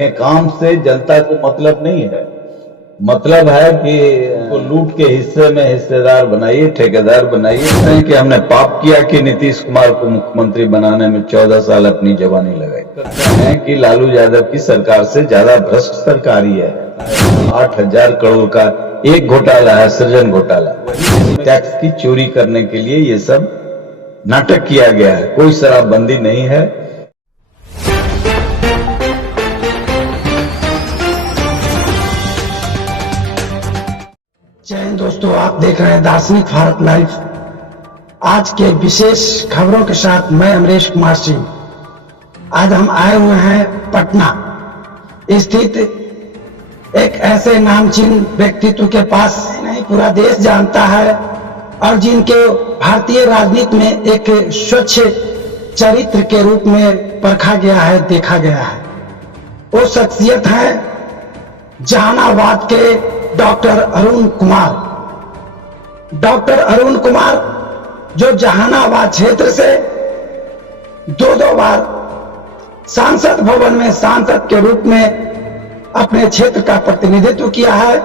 के काम से जनता को मतलब नहीं है। मतलब है कि तो लूट के हिस्से में हिस्सेदार बनाइए, ठेकेदार बनाइए। कि हमने पाप किया कि नीतीश कुमार को मुख्यमंत्री बनाने में 14 साल अपनी जवानी लगाई। कहते हैं कि लालू यादव की सरकार से ज्यादा भ्रष्ट सरकार ही है। 8,000 करोड़ का एक घोटाला है, सृजन घोटाला। टैक्स की चोरी करने के लिए ये सब नाटक किया गया है। कोई शराबबंदी नहीं है। जय हिंद दोस्तों, आप देख रहे हैं दार्शनिक भारत लाइव। आज के विशेष खबरों के साथ मैं अमरीश कुमार सिंह। आज हम आए हुए हैं पटना स्थित एक ऐसे नामचीन व्यक्तित्व के पास, नहीं पूरा देश जानता है, और जिनके भारतीय राजनीति में एक स्वच्छ चरित्र के रूप में परखा गया है, देखा गया है। वो शख्सियत है जहानाबाद के डॉक्टर अरुण कुमार। डॉक्टर अरुण कुमार जो जहानाबाद क्षेत्र से दो बार सांसद भवन में सांसद के रूप में अपने क्षेत्र का प्रतिनिधित्व किया है।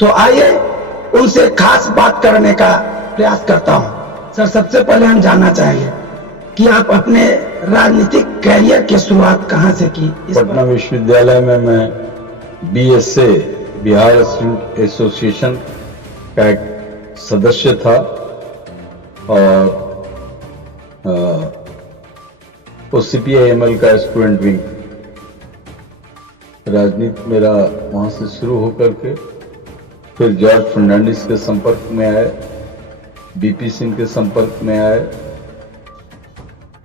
तो आइए उनसे खास बात करने का प्रयास करता हूं। सर, सबसे पहले हम जानना चाहेंगे कि आप अपने राजनीतिक कैरियर की शुरुआत कहां से की? पटना विश्वविद्यालय में मैं BSA बिहार स्टूडेंट एसोसिएशन का एक सदस्य था और CPI-ML का स्टूडेंट विंग। राजनीति मेरा वहां से शुरू होकर के फिर जॉर्ज फर्नांडिस के संपर्क में आए, BP सिंह के संपर्क में आए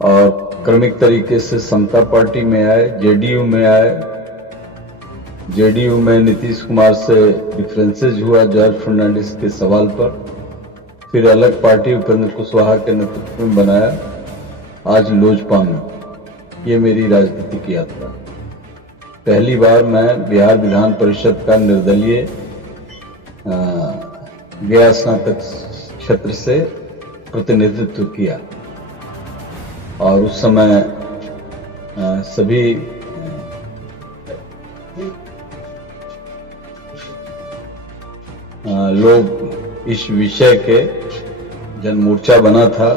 और क्रमिक तरीके से समता पार्टी में आए, JDU में आए। JDU में नीतीश कुमार से डिफरेंसेज हुआ जॉर्ज फर्नांडिस के सवाल पर। फिर अलग पार्टी उपेंद्र कुशवाहा के नेतृत्व में बनाया, आज लोजपा में। ये मेरी राजनीतिक यात्रा। पहली बार मैं बिहार विधान परिषद का निर्दलीय गया स्नातक क्षेत्र से प्रतिनिधित्व किया और उस समय सभी लोग इस विषय के जन मोर्चा बना था,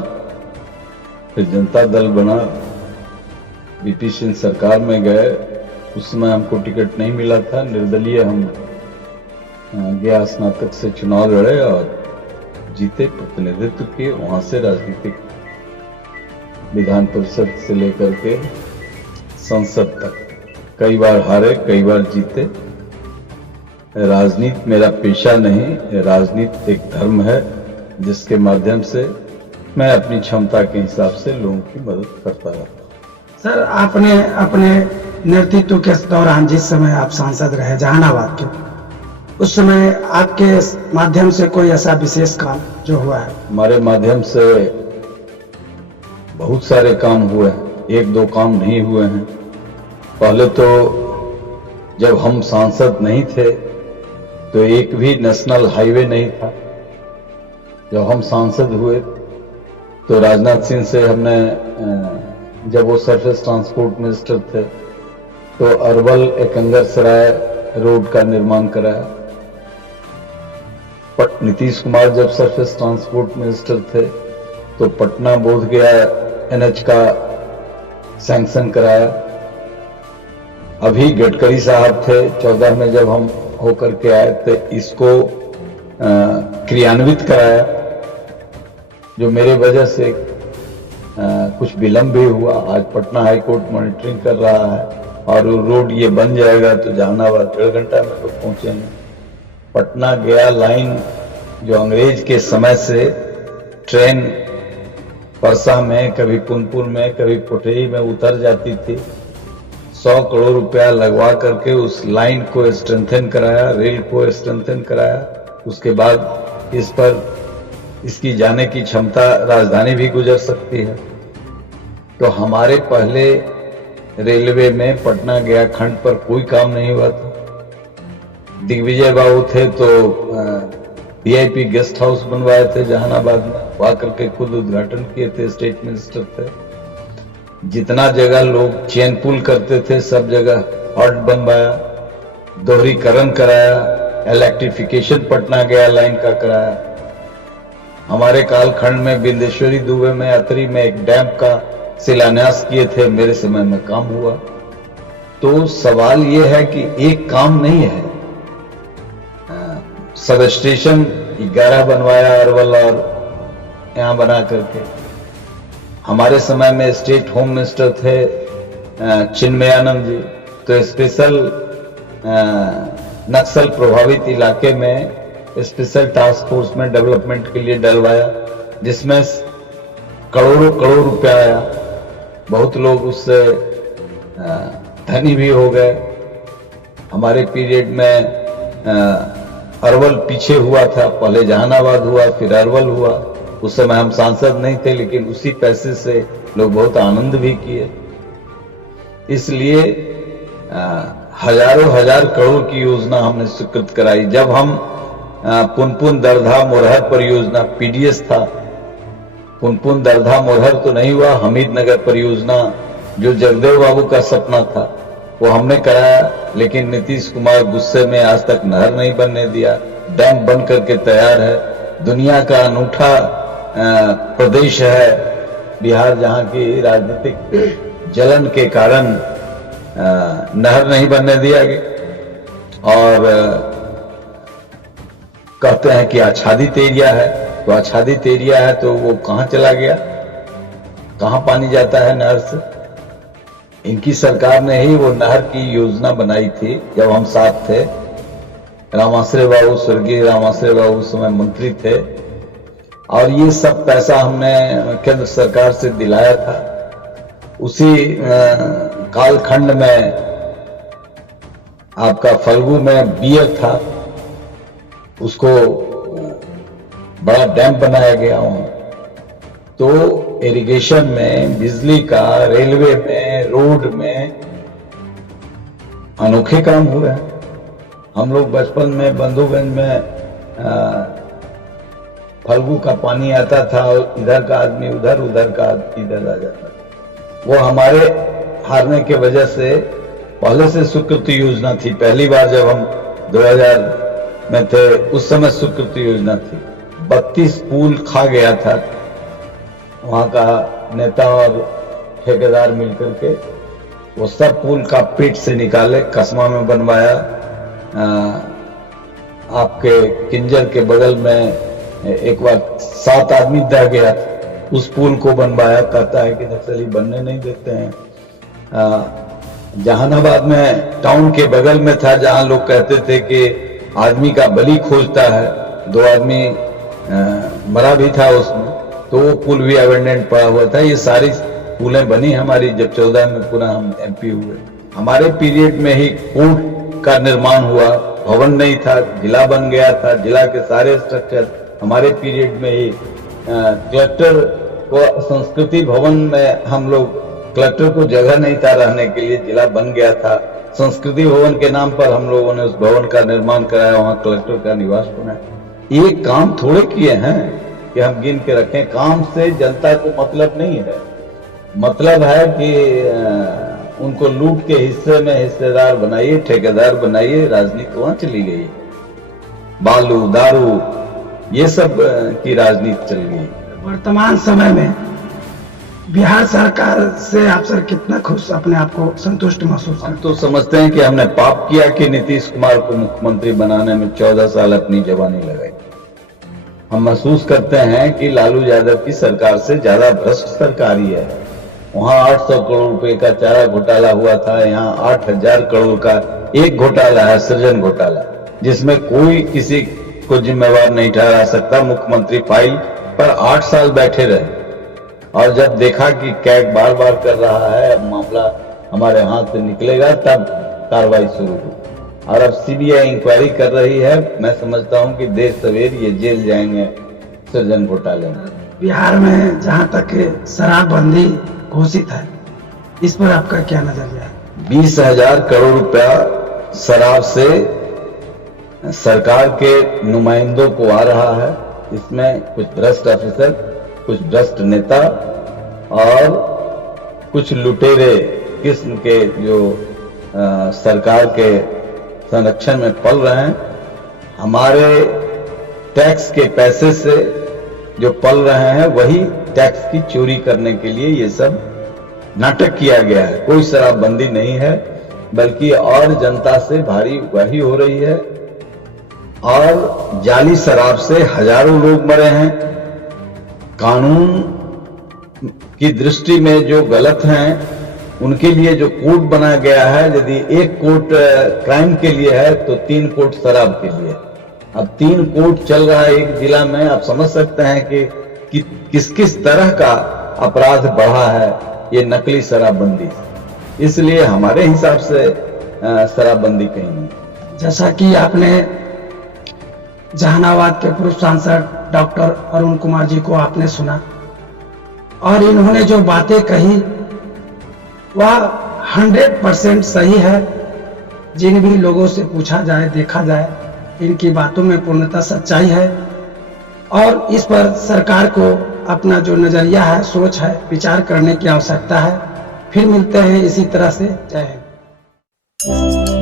फिर जनता दल बना, BP सिंह सरकार में गए। उस समय हमको टिकट नहीं मिला था, निर्दलीय हम गया स्नातक से चुनाव लड़े और जीते, प्रतिनिधित्व किए। वहां से राजनीतिक विधान परिषद से लेकर के संसद तक कई बार हारे, कई बार जीते। राजनीति मेरा पेशा नहीं, राजनीति एक धर्म है जिसके माध्यम से मैं अपनी क्षमता के हिसाब से लोगों की मदद करता रहता हूँ। सर, आपने अपने नेतृत्व के दौरान जिस समय आप सांसद रहे जहानाबाद के, उस समय आपके माध्यम से कोई ऐसा विशेष काम जो हुआ है? हमारे माध्यम से बहुत सारे काम हुए हैं, एक दो काम नहीं हुए हैं। पहले तो जब हम सांसद नहीं थे तो एक भी नेशनल हाईवे नहीं था। जब हम सांसद हुए तो राजनाथ सिंह से हमने, जब वो सरफेस ट्रांसपोर्ट मिनिस्टर थे, तो अरवल एकंगर सराय रोड का निर्माण कराया। नीतीश कुमार जब सरफेस ट्रांसपोर्ट मिनिस्टर थे तो पटना बोधगया NH का सैंक्शन कराया। अभी गडकरी साहब थे 14 में जब हम होकर के आए थे, इसको क्रियान्वित कराया, जो मेरे वजह से कुछ विलंब भी हुआ। आज पटना हाई कोर्ट मॉनिटरिंग कर रहा है और रोड ये बन जाएगा तो जहानाबाद 1.5 घंटा में लोग पहुंचेंगे। पटना गया लाइन जो अंग्रेज के समय से ट्रेन परसा में, कभी पुनपुर में, कभी पोटही में उतर जाती थी। 100 करोड़ रुपया लगवा करके उस लाइन को स्ट्रेंथन कराया, रेल को स्ट्रेंथन कराया। उसके बाद इस पर इसकी जाने की क्षमता राजधानी भी गुजर सकती है। तो हमारे पहले रेलवे में पटना गया खंड पर कोई काम नहीं हुआ था। दिग्विजय बाबू थे तो VIP गेस्ट हाउस बनवाए थे जहानाबाद में, वहां करके खुद उद्घाटन किए थे, स्टेट मिनिस्टर थे। जितना जगह लोग चेन पुल करते थे सब जगह हॉल्ट बनवाया, दोहरीकरण कराया, इलेक्ट्रिफिकेशन पटना गया लाइन का कराया। हमारे कालखंड में बिंदेश्वरी दुबे में अतरी में एक डैम का शिलान्यास किए थे, मेरे समय में काम हुआ। तो सवाल यह है कि एक काम नहीं है, सब स्टेशन 11 बनवाया अरवल और यहां बना करके। हमारे समय में स्टेट होम मिनिस्टर थे चिन्मयानंद जी, तो स्पेशल नक्सल प्रभावित इलाके में स्पेशल टास्क फोर्स में डेवलपमेंट के लिए डलवाया, जिसमें करोड़ों करोड़ रुपया आया। बहुत लोग उससे धनी भी हो गए। हमारे पीरियड में अरवल पीछे हुआ था, पहले जहानाबाद हुआ फिर अरवल हुआ। उस समय हम सांसद नहीं थे, लेकिन उसी पैसे से लोग बहुत आनंद भी किए। इसलिए हजारों हजार करोड़ की योजना हमने स्वीकृत कराई। जब हम पुनपुन दरधा मोरहर परियोजना, पीडीएस था, पुनपुन दरधा मोरहर तो नहीं हुआ, हमीद नगर परियोजना जो जगदेव बाबू का सपना था वो हमने कराया, लेकिन नीतीश कुमार गुस्से में आज तक नहर नहीं बनने दिया। डैम बन करके तैयार है। दुनिया का अनूठा प्रदेश है बिहार, जहां की राजनीतिक जलन के कारण नहर नहीं बनने दिया गया। और कहते हैं कि आच्छादित एरिया है, तो आच्छादित एरिया है तो वो कहां चला गया, कहां पानी जाता है नहर से। इनकी सरकार ने ही वो नहर की योजना बनाई थी जब हम साथ थे। रामाश्रय बाबू, स्वर्गीय रामाश्रय बाबू उस समय मंत्री थे, और ये सब पैसा हमने केंद्र सरकार से दिलाया था। उसी कालखंड में आपका फल्गु में बियर था, उसको बड़ा डैम बनाया गया वहां। तो इरिगेशन में, बिजली का, रेलवे में, रोड में अनोखे काम हुए हैं। हम लोग बचपन में बंधुगंज में फल्गु का पानी आता था और इधर का आदमी उधर, उधर का आदमी इधर आ जाता था। वो हमारे हारने के वजह से पहले से स्वीकृति योजना थी। पहली बार जब हम 2000 में थे उस समय स्वीकृति योजना थी। 32 पुल खा गया था वहां का नेता और ठेकेदार मिलकर के। वो सब पुल का पेट से निकाले, कसमा में बनवाया। आपके किंजर के बगल में एक बार 7 आदमी दह गया, उस पुल को बनवाया। कहता है कि नक्सली बनने नहीं देते हैं। जहानाबाद में टाउन के बगल में था, जहां लोग कहते थे कि आदमी का बलि खोजता है, 2 आदमी मरा भी था उसमें, तो वो पुल भी अबेंडेंट पड़ा हुआ था। ये सारी पुलें बनी हमारी जब 14 में पुनः हम एमपी हुए। हमारे पीरियड में ही कोर्ट का निर्माण हुआ, भवन नहीं था, जिला बन गया था। जिला के सारे स्ट्रक्चर हमारे पीरियड में ही। कलेक्टर को संस्कृति भवन में हम लोग, कलेक्टर को जगह नहीं था रहने के लिए, जिला बन गया था। संस्कृति भवन के नाम पर हम लोगों ने उस भवन का निर्माण कराया, वहां कलेक्टर का निवास बनाया। ये काम थोड़े किए हैं कि हम गिन के रखें। काम से जनता को मतलब नहीं है। मतलब है कि उनको लूट के हिस्से में हिस्सेदार बनाइए, ठेकेदार बनाइए। राजनीति वहां चली गई, बालू, दारू, ये सब की राजनीति चल गई। वर्तमान समय में बिहार सरकार से आप सर कितना खुश, अपने आप को संतुष्ट महसूस हम तो समझते हैं कि हमने पाप किया कि नीतीश कुमार को मुख्यमंत्री बनाने में 14 साल अपनी जवानी लगाई। हम महसूस करते हैं कि लालू यादव की सरकार से ज्यादा भ्रष्ट सरकारी है। वहां 800 करोड़ रुपए का चारा घोटाला हुआ था, यहाँ 8000 करोड़ का एक घोटाला है, सृजन घोटाला, जिसमें कोई किसी को जिम्मेवार नहीं ठहरा सकता। मुख्यमंत्री फाइल पर 8 साल बैठे रहे, और जब देखा कि कैग बार बार कर रहा है, अब मामला हमारे हाथ से निकलेगा, तब कार्रवाई शुरू हुई। और अब सीबीआई इंक्वायरी कर रही है। मैं समझता हूं कि देर सवेर ये जेल जाएंगे सृजन घोटाले में। बिहार में जहां तक शराबबंदी घोषित है, इस पर आपका क्या नजरिया है? 20,000 करोड़ रुपया शराब से सरकार के नुमाइंदों को आ रहा है। इसमें कुछ भ्रष्ट ऑफिसर, कुछ भ्रष्ट नेता और कुछ लुटेरे किस्म के जो सरकार के संरक्षण में पल रहे हैं, हमारे टैक्स के पैसे से जो पल रहे हैं, वही टैक्स की चोरी करने के लिए ये सब नाटक किया गया है। कोई शराबबंदी नहीं है, बल्कि और जनता से भारी उगाही हो रही है और जाली शराब से हजारों लोग मरे हैं। कानून की दृष्टि में जो गलत हैं उनके लिए जो कोड बनाया गया है, यदि एक कोड क्राइम के लिए है तो 3 कोड शराब के लिए। अब 3 कोड चल रहा है एक जिला में। आप समझ सकते हैं कि किस किस तरह का अपराध बढ़ा है ये नकली शराबबंदी। इसलिए हमारे हिसाब से शराबबंदी कहीं नहीं। जैसा कि आपने जहानाबाद के पूर्व सांसद डॉक्टर अरुण कुमार जी को आपने सुना, और इन्होंने जो बातें कही वह 100% सही है। जिन भी लोगों से पूछा जाए, देखा जाए, इनकी बातों में पूर्णतः सच्चाई है और इस पर सरकार को अपना जो नजरिया है, सोच है, विचार करने की आवश्यकता है। फिर मिलते हैं इसी तरह से। जय हिंद।